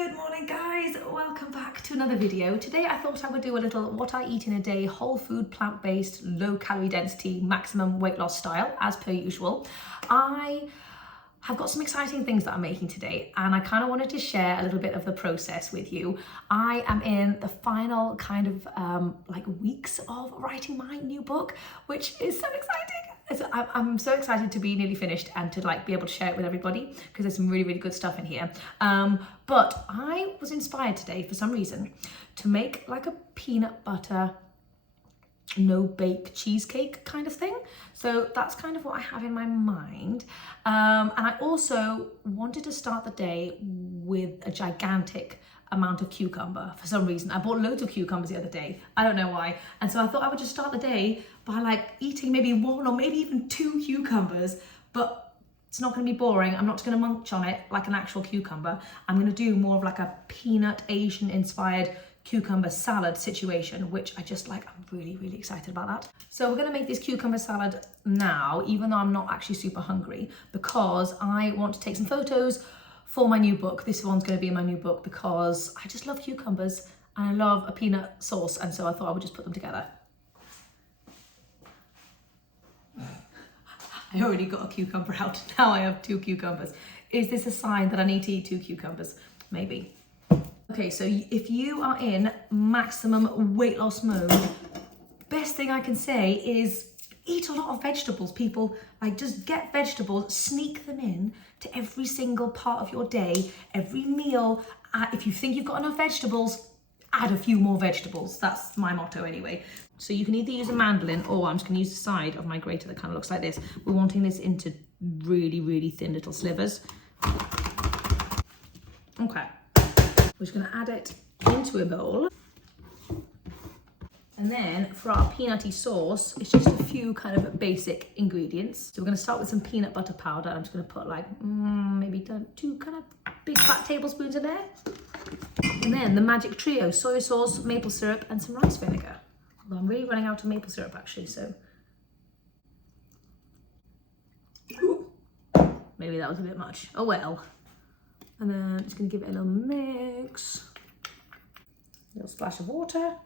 Good morning guys, welcome back to another video. Today I thought I would do a little what I eat in a day, whole food, plant-based, low calorie density, maximum weight loss style as per usual. I have got some exciting things that I'm making today and I kind of wanted to share a little bit of the process with you. I am in the final kind of weeks of writing my new book, which is so exciting. I'm so excited to be nearly finished and to be able to share it with everybody because there's some really good stuff in here. But I was inspired today for some reason to make like a peanut butter no bake cheesecake kind of thing. So that's kind of what I have in my mind. And I also wanted to start the day with a gigantic amount of cucumber for some reason. I bought loads of cucumbers the other day. I don't know why. And so I thought I would just start the day by eating maybe one or maybe even two cucumbers, but it's not going to be boring. I'm not just going to munch on it like an actual cucumber. I'm going to do more of a peanut Asian inspired cucumber salad situation, which I just I'm really excited about that. So we're going to make this cucumber salad now, even though I'm not actually super hungry, because I want to take some photos for my new book. This one's going to be in my new book because I just love cucumbers and I love a peanut sauce, and so I thought I would just put them together. I already got a cucumber out. Now I have two cucumbers. Is this a sign that I need to eat two cucumbers? Maybe. Okay, so if you are in maximum weight loss mode, best thing I can say is eat a lot of vegetables, people. Just get vegetables, sneak them in to every single part of your day, every meal. If you think you've got enough vegetables, add a few more vegetables. That's my motto anyway. So you can either use a mandolin, or I'm just going to use the side of my grater that kind of looks like this. We're wanting this into really thin little slivers. Okay. We're just going to add it into a bowl. And then for our peanutty sauce, it's just a few kind of basic ingredients. So we're going to start with some peanut butter powder. I'm just going to put maybe two kind of big fat tablespoons in there. And then the magic trio: soy sauce, maple syrup, and some rice vinegar. Although I'm really running out of maple syrup actually, so maybe that was a bit much. Oh well. And then I'm just going to give it a little mix. A little splash of water.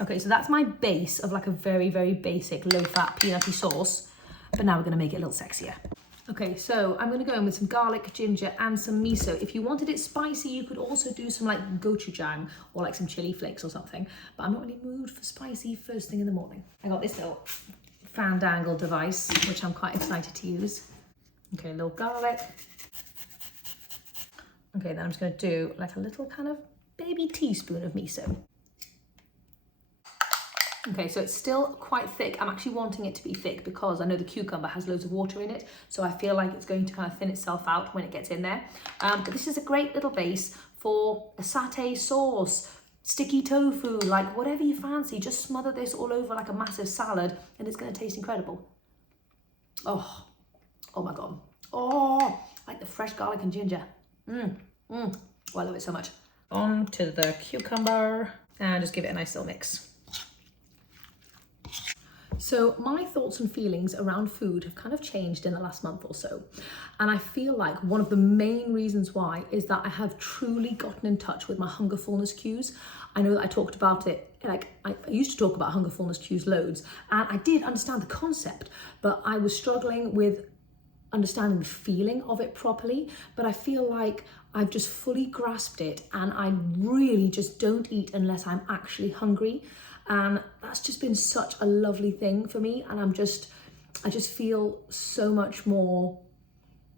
Okay, so that's my base of a very basic low-fat peanutty sauce. But now we're going to make it a little sexier. Okay, so I'm going to go in with some garlic, ginger, and some miso. If you wanted it spicy, you could also do some gochujang or some chili flakes or something. But I'm not really in the mood for spicy first thing in the morning. I got this little fandangle device, which I'm quite excited to use. Okay, a little garlic. Okay, then I'm just going to do a little kind of baby teaspoon of miso. Okay, so it's still quite thick. I'm actually wanting it to be thick because I know the cucumber has loads of water in it, so I feel like it's going to kind of thin itself out when it gets in there. But this is a great little base for a satay sauce, sticky tofu, whatever you fancy. Just smother this all over like a massive salad and it's going to taste incredible. Oh my God. Oh, like the fresh garlic and ginger. Oh, I love it so much. On to the cucumber and just give it a nice little mix. So my thoughts and feelings around food have kind of changed in the last month or so. And I feel like one of the main reasons why is that I have truly gotten in touch with my hunger fullness cues. I know that I talked about it, I used to talk about hunger fullness cues loads, and I did understand the concept, but I was struggling with understanding the feeling of it properly. But I feel like I've just fully grasped it, and I really just don't eat unless I'm actually hungry. And that's just been such a lovely thing for me, and I just feel so much more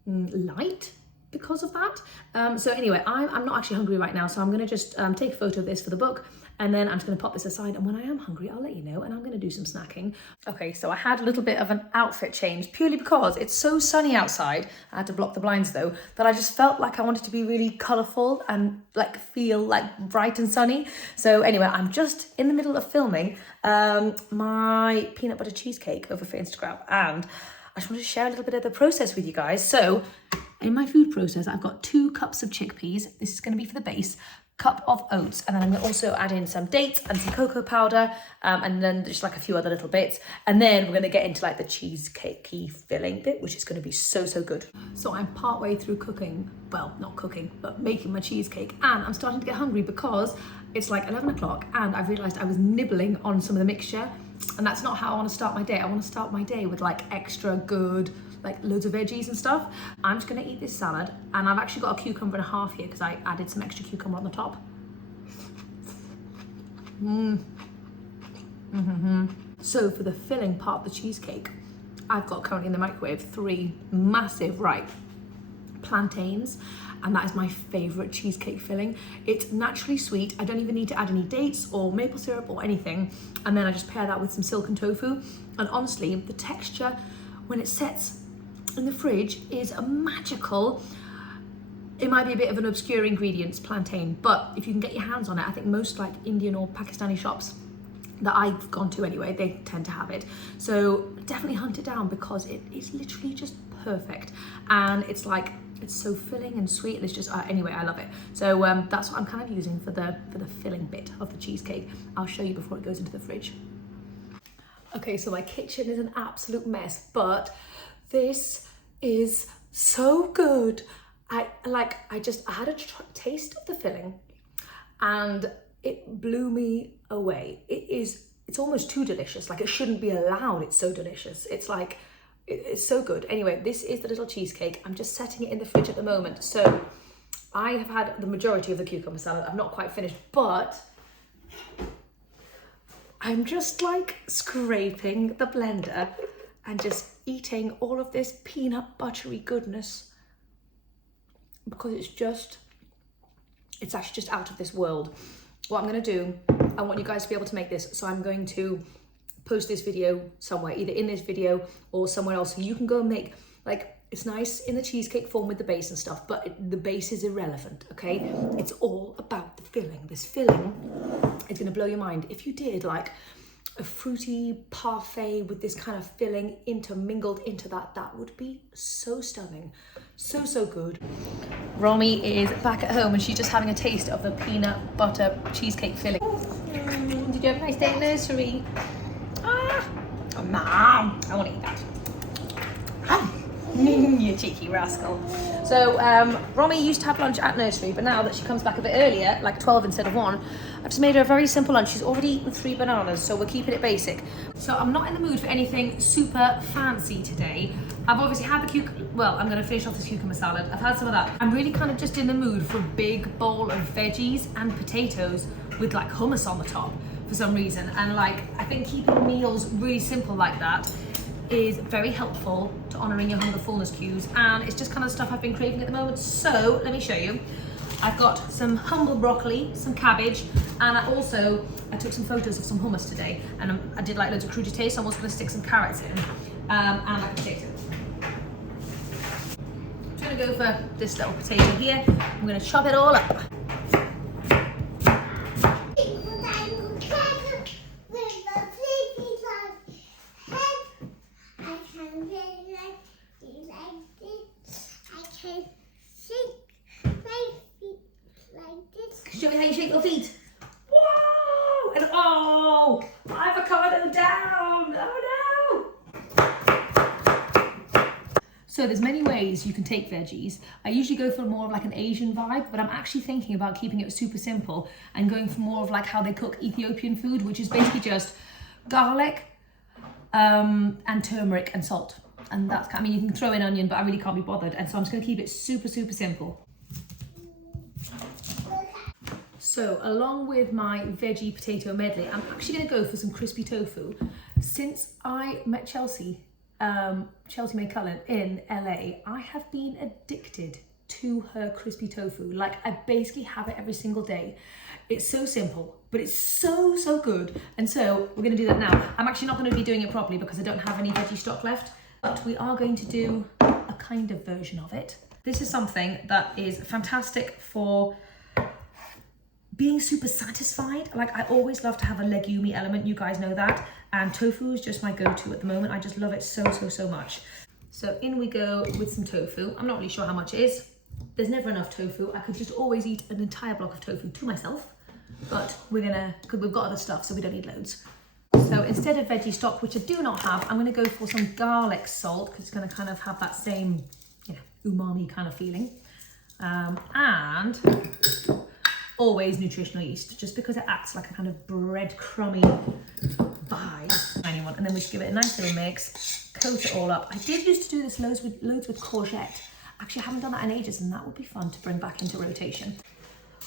light because of that. So anyway, I'm not actually hungry right now, so I'm going to just take a photo of this for the book, and then I'm just going to pop this aside, and when I am hungry I'll let you know, and I'm going to do some snacking. Okay, so I had a little bit of an outfit change purely because it's so sunny outside. I had to block the blinds though, that I just felt like I wanted to be really colourful and feel bright and sunny. So anyway, I'm just in the middle of filming my peanut butter cheesecake over for Instagram, and I just wanted to share a little bit of the process with you guys. So in my food process, I've got 2 cups of chickpeas. This is going to be for the base. cup of oats, and then I'm gonna also add in some dates and some cocoa powder, and then just like a few other little bits, and then we're gonna get into like the cheesecakey filling bit, which is gonna be so good. So I'm partway through cooking, well, not cooking, but making my cheesecake, and I'm starting to get hungry because it's like 11 o'clock and I've realized I was nibbling on some of the mixture, and that's not how I want to start my day. I want to start my day with like extra good, like loads of veggies and stuff. I'm just gonna eat this salad, and I've actually got a cucumber and a half here because I added some extra cucumber on the top. So for the filling part of the cheesecake, I've got currently in the microwave 3 massive ripe plantains, and that is my favorite cheesecake filling. It's naturally sweet. I don't even need to add any dates or maple syrup or anything, and then I just pair that with some silken tofu, and honestly the texture when it sets in the fridge is magical. It might be a bit of an obscure ingredient, plantain, but if you can get your hands on it, I think most like Indian or Pakistani shops that I've gone to anyway, they tend to have it. So definitely hunt it down because it is literally just perfect, and it's like, it's so filling and sweet, and it's just anyway, I love it. So that's what I'm kind of using for the filling bit of the cheesecake. I'll show you before it goes into the fridge. Okay, so my kitchen is an absolute mess, but this is so good. I had a taste of the filling and it blew me away. It's almost too delicious. Like, it shouldn't be allowed. It's so delicious. It's like, it's so good. Anyway, this is the little cheesecake. I'm just setting it in the fridge at the moment. So I have had the majority of the cucumber salad. I'm not quite finished, but I'm just like scraping the blender and just eating all of this peanut buttery goodness, because it's actually just out of this world. What I'm gonna do, I want you guys to be able to make this, so I'm going to post this video somewhere, either in this video or somewhere else, so you can go and make, like, it's nice in the cheesecake form with the base and stuff, but the base is irrelevant, okay? It's all about the filling. This filling is gonna blow your mind. If you did like a fruity parfait with this kind of filling intermingled into that would be so stunning. So good. Romy is back at home and she's just having a taste of the peanut butter cheesecake filling. Did you have a nice day at nursery? Oh, Mom, I want to eat that. You cheeky rascal. So Romy used to have lunch at nursery, but now that she comes back a bit earlier, like 12 instead of 1, I've just made her a very simple lunch. She's already eaten 3 bananas, so we're keeping it basic. So I'm not in the mood for anything super fancy today. I've obviously had the cucumber, well, I'm gonna finish off this cucumber salad. I've had some of that. I'm really kind of just in the mood for a big bowl of veggies and potatoes with like hummus on the top for some reason. And like, I think keeping meals really simple like that is very helpful to honouring your hunger fullness cues, and it's just kind of stuff I've been craving at the moment. So let me show you. I've got some humble broccoli, some cabbage, and I took some photos of some hummus today, and I did like loads of crudités, so I'm also going to stick some carrots in, and like potatoes. I'm going to go for this little potato here. I'm going to chop it all up. Show me how you shake your feet. Whoa! And oh, avocado down. Oh no! So there's many ways you can take veggies. I usually go for more of like an Asian vibe, but I'm actually thinking about keeping it super simple and going for more of like how they cook Ethiopian food, which is basically just garlic and turmeric and salt. And that's, I mean, you can throw in onion, but I really can't be bothered. And so I'm just gonna keep it super simple. So along with my veggie potato medley, I'm actually gonna go for some crispy tofu. Since I met Chelsea May Cullen in LA, I have been addicted to her crispy tofu. Like, I basically have it every single day. It's so simple, but it's so good. And so we're gonna do that now. I'm actually not gonna be doing it properly because I don't have any veggie stock left, but we are going to do a kind of version of it. This is something that is fantastic for being super satisfied. Like, I always love to have a legume element, you guys know that, and tofu is just my go-to at the moment. I just love it so much. So in we go with some tofu. I'm not really sure how much it is. there's never enough tofu. I could just always eat an entire block of tofu to myself, but because we've got other stuff, so we don't need loads. So instead of veggie stock, which I do not have, I'm gonna go for some garlic salt, because it's gonna kind of have that same, umami kind of feeling. And always nutritional yeast, just because it acts like a kind of breadcrumby vibe. And then we just give it a nice little mix, coat it all up. I did used to do this loads with courgette. Actually, I haven't done that in ages, and that would be fun to bring back into rotation.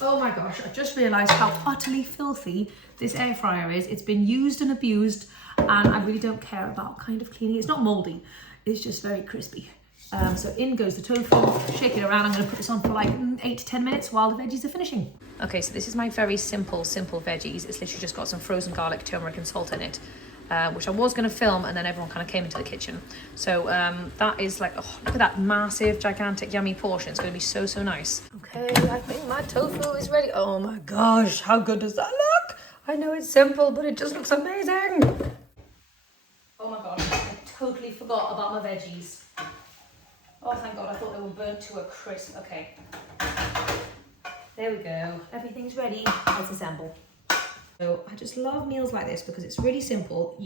Oh my gosh, I just realised how utterly filthy this air fryer is. It's been used and abused, and I really don't care about kind of cleaning. It's not mouldy, it's just very crispy. So in goes the tofu, shake it around. I'm going to put this on for like 8 to 10 minutes while the veggies are finishing. Okay, so this is my very simple veggies. It's literally just got some frozen garlic, turmeric and salt in it, which I was going to film, and then everyone kind of came into the kitchen. So that is like, oh, look at that massive, gigantic, yummy portion. It's going to be so, so nice. Okay, I think my tofu is ready. Oh my gosh, how good does that look? I know it's simple, but it just looks amazing. Oh my gosh, I totally forgot about my veggies. Oh, thank God, I thought they were burnt to a crisp. Okay. There we go. Everything's ready. Let's assemble. So I just love meals like this because it's really simple.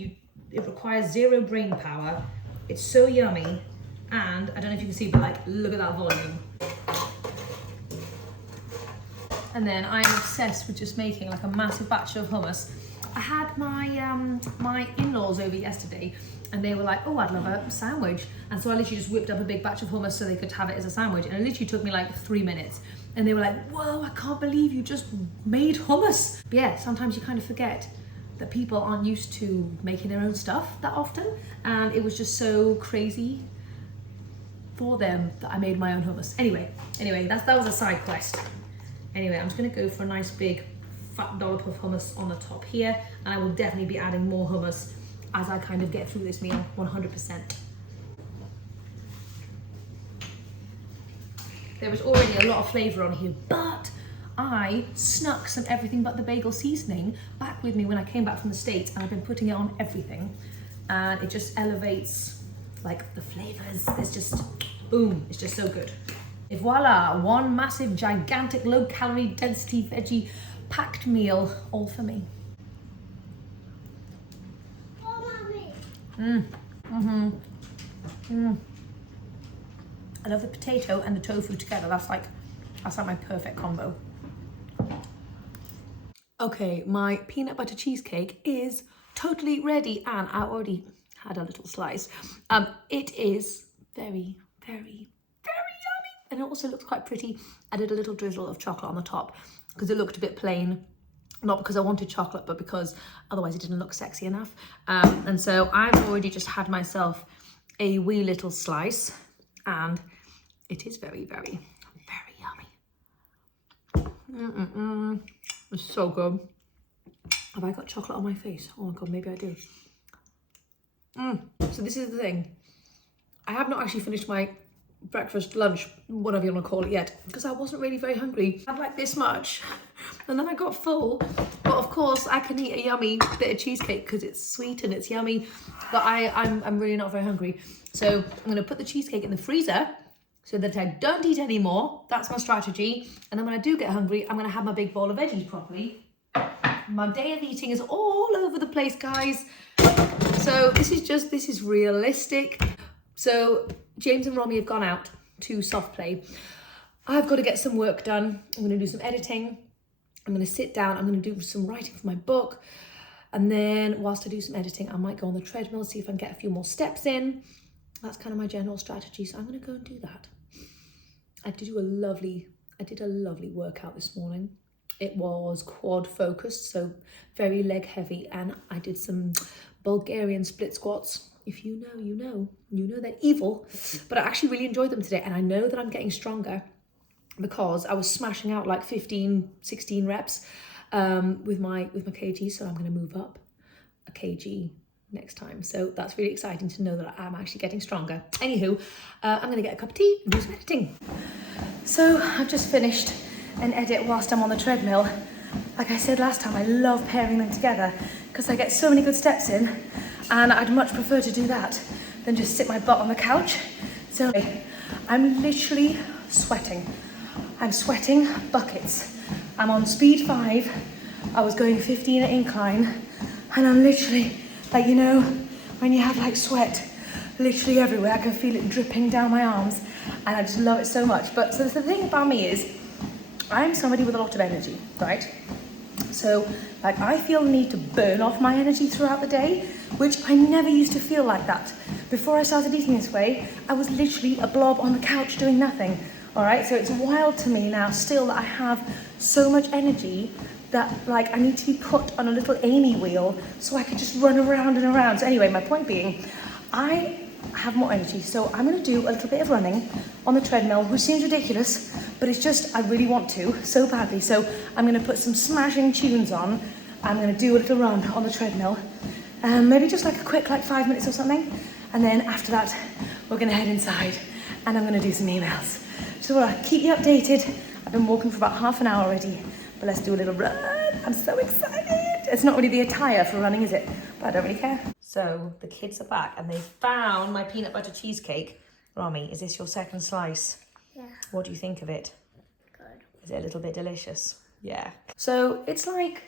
It requires zero brain power. It's so yummy. And I don't know if you can see, but like, look at that volume. And then I'm obsessed with just making like a massive batch of hummus. I had my in-laws over yesterday, and they were like, oh, I'd love a sandwich. And so I literally just whipped up a big batch of hummus so they could have it as a sandwich. And it literally took me like 3 minutes. And they were like, whoa, I can't believe you just made hummus. But yeah, sometimes you kind of forget that people aren't used to making their own stuff that often. And it was just so crazy for them that I made my own hummus. Anyway, that was a side quest. Anyway, I'm just gonna go for a nice big fat dollop of hummus on the top here. And I will definitely be adding more hummus as I kind of get through this meal, 100%. There was already a lot of flavour on here, but I snuck some everything but the bagel seasoning back with me when I came back from the States, and I've been putting it on everything, and it just elevates like the flavours. It's just, boom, it's just so good. Et voila, one massive, gigantic, low-calorie density veggie packed meal, all for me. I love the potato and the tofu together. That's like my perfect combo. Okay, my peanut butter cheesecake is totally ready, and I already had a little slice. It is very, very, very yummy, and it also looks quite pretty. I did a little drizzle of chocolate on the top because it looked a bit plain. Not because I wanted chocolate, but because otherwise it didn't look sexy enough. And so I've already just had myself a wee little slice, and it is very, very, very yummy. It's so good. Have I got chocolate on my face? Oh my God, maybe I do. So this is the thing. I have not actually finished my breakfast, lunch, whatever you want to call it yet, because I wasn't really very hungry. I had like this much, and then I got full. But of course, I can eat a yummy bit of cheesecake because it's sweet and it's yummy. But I'm really not very hungry. So I'm going to put the cheesecake in the freezer so that I don't eat any more. That's my strategy. And then when I do get hungry, I'm going to have my big bowl of veggies properly. My day of eating is all over the place, guys. So this is realistic. So James and Romy have gone out to soft play. I've got to get some work done. I'm going to do some editing. I'm going to sit down. I'm going to do some writing for my book. And then whilst I do some editing, I might go on the treadmill, see if I can get a few more steps in. That's kind of my general strategy. So I'm going to go and do that. I did a lovely workout this morning. It was quad focused, so very leg heavy. And I did some Bulgarian split squats. If you know, you know. You know they're evil, but I actually really enjoyed them today. And I know that I'm getting stronger because I was smashing out like 15, 16 reps with my kg. So I'm going to move up a kg next time. So that's really exciting to know that I'm actually getting stronger. Anywho, I'm going to get a cup of tea and do some editing. So I've just finished an edit whilst I'm on the treadmill. Like I said last time, I love pairing them together because I get so many good steps in, and I'd much prefer to do that than just sit my butt on the couch. So I'm literally sweating. I'm sweating buckets. I'm on speed 5. I was going 15 at incline, and I'm literally, like, you know, when you have like sweat literally everywhere, I can feel it dripping down my arms, and I just love it so much. But so the thing about me is, I'm somebody with a lot of energy, right? So like I feel the need to burn off my energy throughout the day, which I never used to feel like that. Before I started eating this way, I was literally a blob on the couch doing nothing. All right, so it's wild to me now still that I have so much energy that like I need to be put on a little Amy wheel so I can just run around and around. So anyway, my point being, I have more energy, so I'm going to do a little bit of running on the treadmill, which seems ridiculous, but it's just I really want to so badly. So I'm going to put some smashing tunes on. I'm going to do a little run on the treadmill, maybe just like a quick like 5 minutes or something, and then after that we're going to head inside and I'm going to do some emails. So I'll keep you updated. I've been walking for about half an hour already, but let's do a little run. I'm so excited. It's not really the attire for running, is it? But I don't really care. So the kids are back and they found my peanut butter cheesecake. Rami, is this your second slice? Yeah. What do you think of it? Good. Is it a little bit delicious? Yeah. So it's like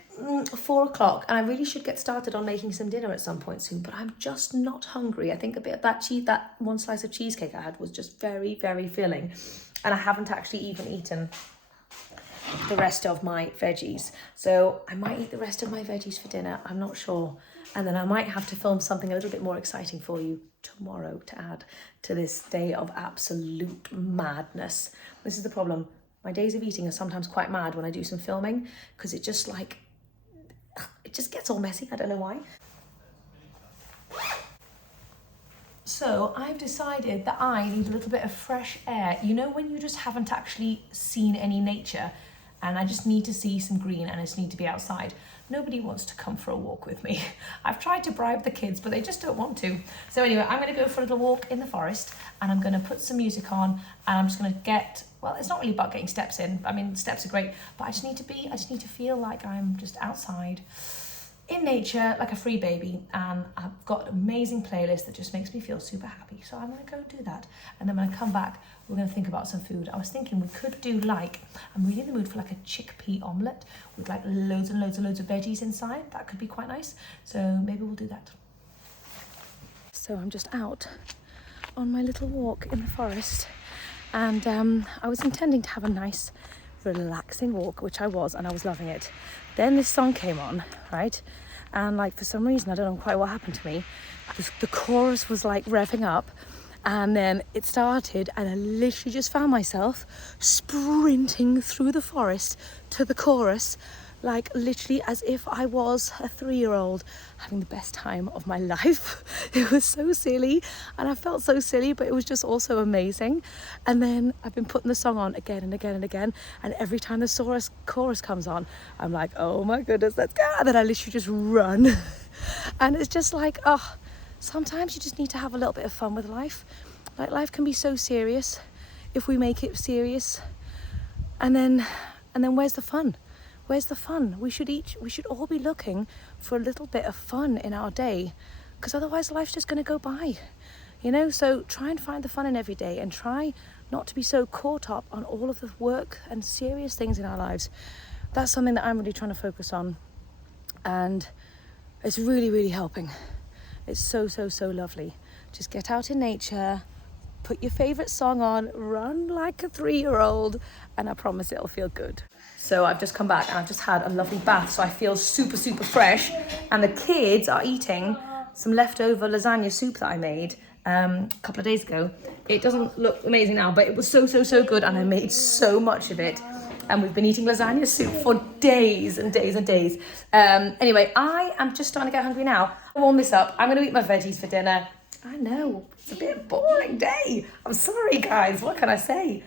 4 o'clock and I really should get started on making some dinner at some point soon, but I'm just not hungry. I think a bit of that one slice of cheesecake I had was just very, very filling. And I haven't actually even eaten the rest of my veggies. So I might eat the rest of my veggies for dinner. I'm not sure. And then I might have to film something a little bit more exciting for you tomorrow to add to this day of absolute madness. This is the problem. My days of eating are sometimes quite mad when I do some filming because it just gets all messy. I don't know why. So I've decided that I need a little bit of fresh air. You know when you just haven't actually seen any nature and I just need to see some green and I just need to be outside. Nobody wants to come for a walk with me. I've tried to bribe the kids, but they just don't want to. So anyway, I'm gonna go for a little walk in the forest and I'm gonna put some music on and I'm just gonna well, it's not really about getting steps in. I mean, steps are great, but I just need to feel like I'm just outside in nature, like a free baby, and I've got an amazing playlist that just makes me feel super happy. So I'm gonna go and do that, and then when I come back, we're gonna think about some food. I was thinking we could do I'm really in the mood for like a chickpea omelette with like loads and loads and loads of veggies inside. That could be quite nice. So maybe we'll do that. So I'm just out on my little walk in the forest, and I was intending to have a nice relaxing walk, which I was, and I was loving it. Then this song came on, right? And like for some reason, I don't know quite what happened to me, the chorus was like revving up, and then it started and I literally just found myself sprinting through the forest to the chorus, like literally as if I was a 3-year-old having the best time of my life. It was so silly and I felt so silly, but it was just also amazing. And then I've been putting the song on again and again and again, and every time the chorus comes on, I'm like, oh my goodness, let's go. And then I literally just run. And it's just like, oh, sometimes you just need to have a little bit of fun with life. Like life can be so serious if we make it serious. And then where's the fun? Where's the fun? We should all be looking for a little bit of fun in our day, because otherwise life's just going to go by, you know? So try and find the fun in every day and try not to be so caught up on all of the work and serious things in our lives. That's something that I'm really trying to focus on, and it's really, really helping. It's so, so, so lovely. Just get out in nature, put your favorite song on, run like a 3-year-old, and I promise it'll feel good. So I've just come back and I've just had a lovely bath, so I feel super, super fresh. And the kids are eating some leftover lasagna soup that I made a couple of days ago. It doesn't look amazing now, but it was so, so, so good, and I made so much of it. And we've been eating lasagna soup for days and days and days. Anyway, I am just starting to get hungry now. I'll warm this up. I'm going to eat my veggies for dinner. I know, it's a bit of a boring day. I'm sorry, guys. What can I say?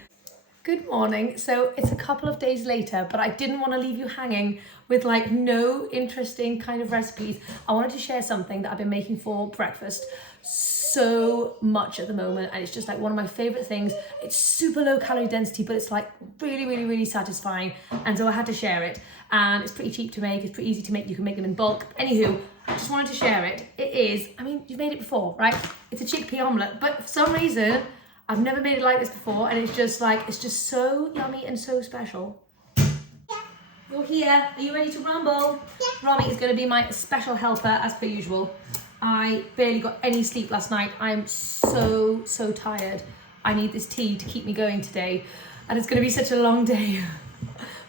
Good morning. So it's a couple of days later, but I didn't want to leave you hanging with like no interesting kind of recipes. I wanted to share something that I've been making for breakfast so much at the moment, and it's just like one of my favorite things. It's super low calorie density, but it's like really, really, really satisfying, and so I had to share it. And it's pretty cheap to make, it's pretty easy to make, you can make them in bulk. Anywho, I just wanted to share it. It is, I mean, you've made it before, right? It's a chickpea omelette, but for some reason I've never made it like this before, and it's just so yummy and so special. You're here. Are you ready to rumble? Yeah. Romy is going to be my special helper as per usual. I barely got any sleep last night. I'm so tired. I need this tea to keep me going today, and it's going to be such a long day,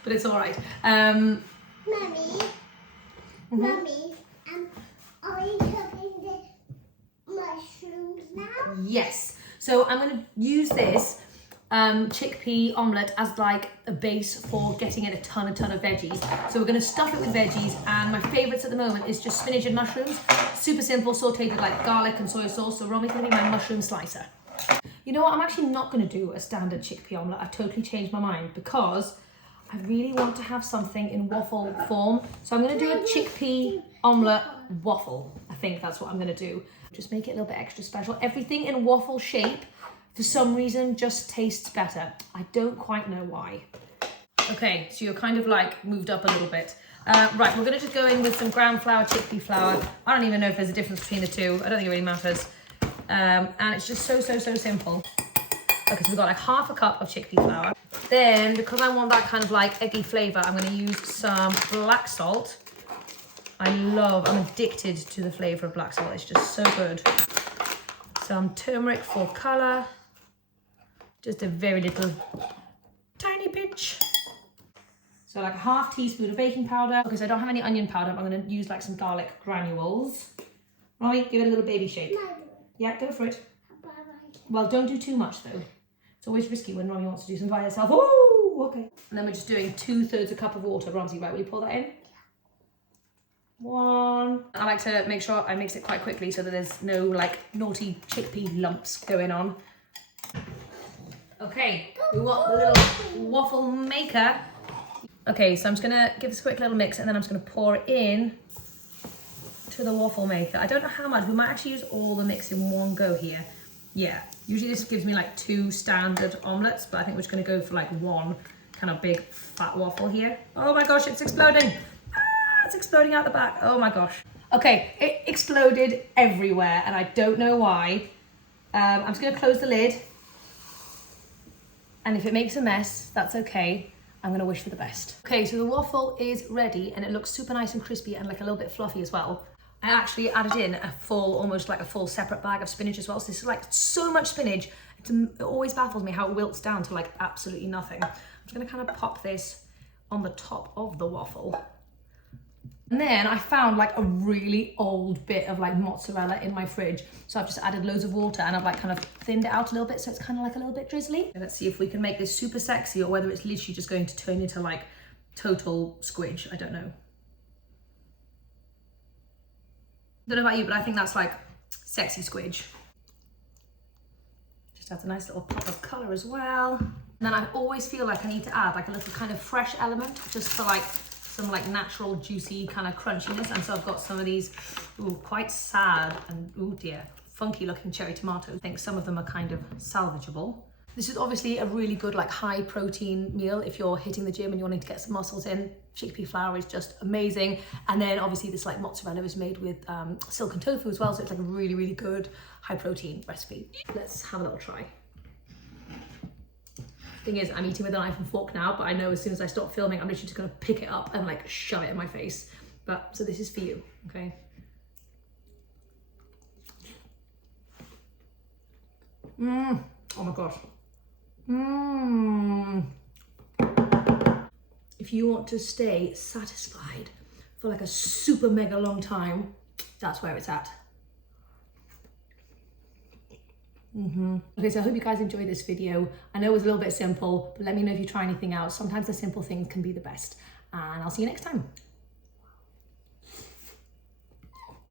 but it's all right. Mummy, Mummy, are you cooking the mushrooms now? Yes. So I'm going to use this chickpea omelette as like a base for getting in a ton of veggies. So we're going to stuff it with veggies, and my favorites at the moment is just spinach and mushrooms. Super simple, sauteed with like garlic and soy sauce. So Romy's going to be my mushroom slicer. You know what? I'm actually not going to do a standard chickpea omelette. I've totally changed my mind because I really want to have something in waffle form. So I'm going to do a chickpea omelette waffle. I think that's what I'm going to do. Just make it a little bit extra special. Everything in waffle shape, for some reason, just tastes better. I don't quite know why. Okay, so you're kind of like moved up a little bit. Right, we're gonna just go in with some ground flour, chickpea flour. I don't even know if there's a difference between the two. I don't think it really matters. And it's just so simple. Okay, so we've got like half a cup of chickpea flour. Then, because I want that kind of like eggy flavor, I'm gonna use some black salt. I'm addicted to the flavor of black salt. It's just so good. Some turmeric for color. Just a very little tiny pinch. So like a half teaspoon of baking powder. Okay, so I don't have any onion powder, but I'm gonna use like some garlic granules. Romy, give it a little baby shake. Yeah, go for it. Well, don't do too much though. It's always risky when Romy wants to do something by herself. Oh, okay. And then we're just doing 2/3 a cup of water. Romsey, right, will you pour that in? 1. I like to make sure I mix it quite quickly so that there's no like naughty chickpea lumps going on. Okay, we want the little waffle maker. Okay, so I'm just gonna give this a quick little mix, and then I'm just gonna pour it in to the waffle maker. I don't know how much. We might actually use all the mix in one go here. Yeah, usually this gives me like 2 standard omelettes, but I think we're just gonna go for like 1 kind of big fat waffle here. Oh my gosh, it's exploding. It's exploding out the back. Oh my gosh. Okay, it exploded everywhere, and I don't know why. I'm just gonna close the lid. And if it makes a mess, that's okay. I'm gonna wish for the best. Okay, so the waffle is ready, and it looks super nice and crispy and like a little bit fluffy as well. I actually added in a full, almost like a full separate bag of spinach as well. So this is like so much spinach. It always baffles me how it wilts down to like absolutely nothing. I'm just gonna kind of pop this on the top of the waffle. And then I found like a really old bit of like mozzarella in my fridge. So I've just added loads of water, and I've like kind of thinned it out a little bit, so it's kind of like a little bit drizzly. Let's see if we can make this super sexy, or whether it's literally just going to turn into like total squidge. I don't know. I don't know about you, but I think that's like sexy squidge. Just adds a nice little pop of color as well. And then I always feel like I need to add like a little kind of fresh element, just for like some like natural juicy kind of crunchiness. And so I've got some of these quite sad and dear funky looking cherry tomatoes. I think some of them are kind of salvageable. This is obviously a really good like high protein meal if you're hitting the gym and you're wanting to get some muscles in. Chickpea flour is just amazing. And then obviously this like mozzarella is made with silken tofu as well, so it's like a really good high protein recipe. Let's have a little try. Thing is, I'm eating with a knife and fork now, but I know as soon as I stop filming, I'm literally just gonna pick it up and like shove it in my face. But so this is for you, okay? Oh my gosh. If you want to stay satisfied for like a super mega long time, that's where it's at. Okay, so I hope you guys enjoyed this video. I know it was a little bit simple, but let me know if you try anything else. Sometimes the simple things can be the best. And I'll see you next time.